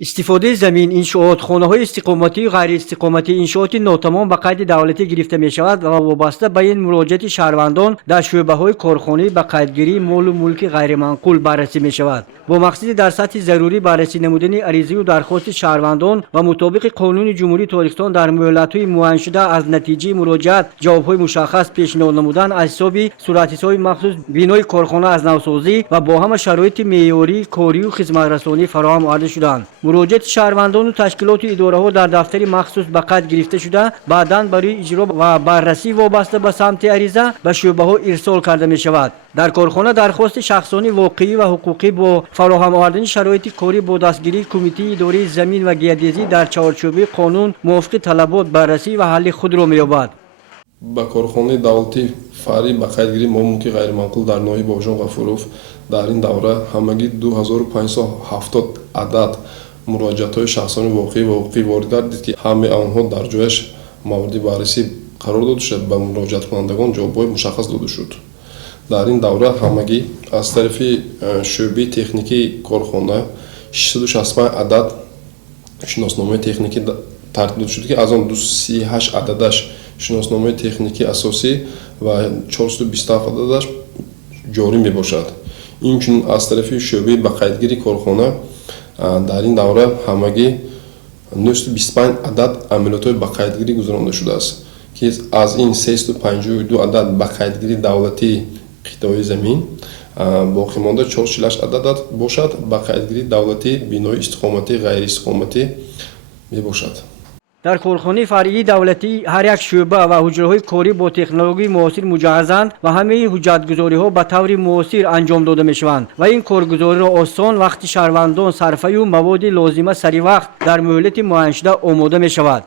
استفاده زمین، انشاءات، خانه‌های استقامتی و غیر استقامتی، انشاءات ناتمام به قید دولتی گرفته می شود و وابسته به این مراجعت شهروندان در شعبه‌های کارخانه به قیدگیری مال و ملک غیر منقول بررسی می شود. با مقصد در سطح ضروری بررسی نمودن عریضه و درخواست شهروندان و مطابق قانون جمهوری تاجیکستان در مهلت‌های معین شده از نتیجه مراجعت جواب‌های مشخص پیشنهاد نمودن از حساب صورتحساب مخصوص بنای کارخانه از نوسازی و با همه شرایط معیاری کاری و خدمت‌رسانی فراهم آورده شدند. مراجعت شهروندان و تشکیلات و اداره‌ها در دفتر مخصوص به قید گرفته شده بعداً برای اجرا و بررسی وابسته به سمت عریضه به شعبه‌ها ارسال کرده می شود. در کارخانه درخواست شخصانی واقعی و حقوقی با فراهم آوردن شرایط کاری با دستگیری کمیته اداره زمین و گیاه‌دزدی در چارچوب قانون موافق طلبات بررسی و حل خود را می‌یابد. با کارخانه دولتی فاری با قیدگیری مالک غیر منقول در ناحیه باجان غفورов در این دوره همگی 2570 عدد مراجعت‌های شخصانی واقعی و حقوقی وارد گردید که همه آنها در جایش مورد بررسی قرار داده شد. به مراجعت کنندگان جواب‌های مشخص داده شد. در این دوره همگی از طرف شعبه تکنیکی کارخانه 665 عدد شناسنامه تکنیکی ترتیب داده شد که از آن 238 عددش شناسنامه تکنیکی اساسی و 427 عددش جاری می باشد. اینچنین از طرف شعبه به قیدگیری کارخانه در این دوره همگی 925 عدد عملیات‌های به قیدگیری گذرانده شده است که از این 352 عدد به قیدگیری دولتی قطعه زمین، باقی مانده 448 عدد باشد به قیدگیری دولتی بنای استقامتی غیر استقامتی می باشد. در کارخانه فرعی دولتی هر یک شعبه و حجره‌های کاری با تکنولوژی معاصر مجهزند و همه حجت‌گذاری‌ها به طور معاصر انجام داده می‌شوند و این کارگزاری را آسان وقتی شهروندان صرفه و مواد لازمه سری وقت در مهلت معین شده آماده می‌شود.